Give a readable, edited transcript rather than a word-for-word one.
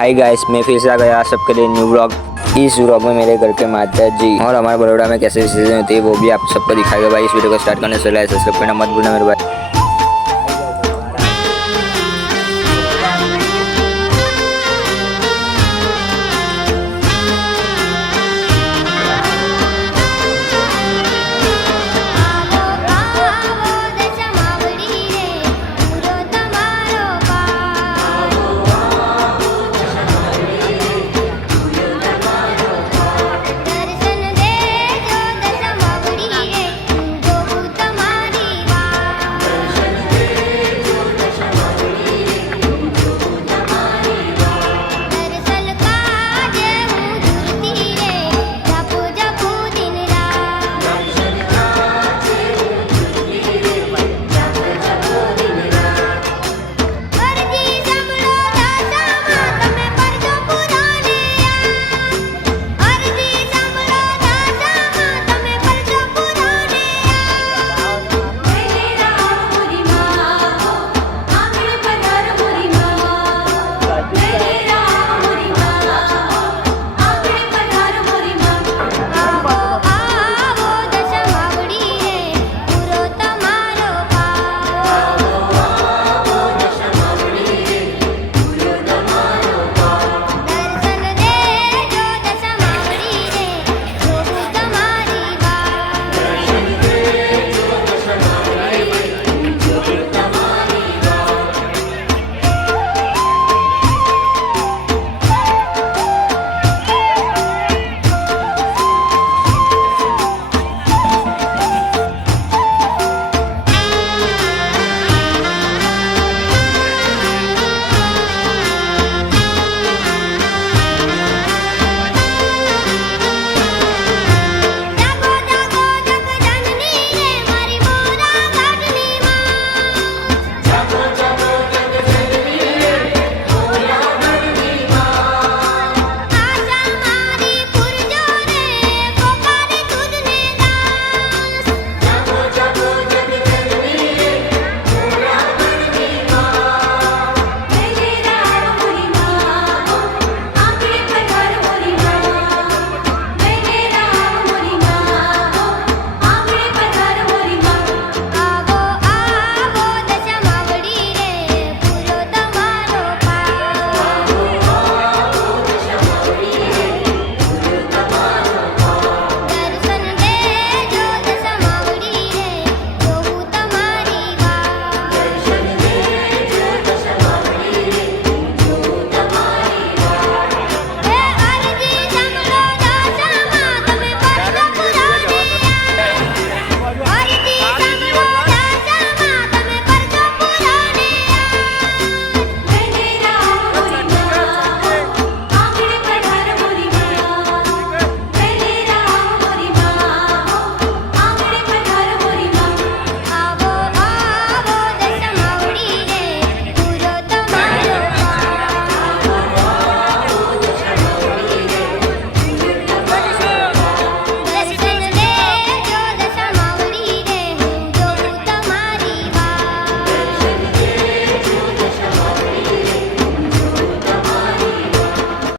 Hi guys, मैं फिर से आ गया आप सबके लिए न्यू व्लॉग। इस व्लॉग में मेरे घर के माता जी और हमारे बड़ौदा में कैसे विसर्जन होती है वो भी आप सबको दिखाएगा भाई। इस वीडियो को स्टार्ट करने से पहले सब्सक्राइब करना मत भूलना मेरे भाई।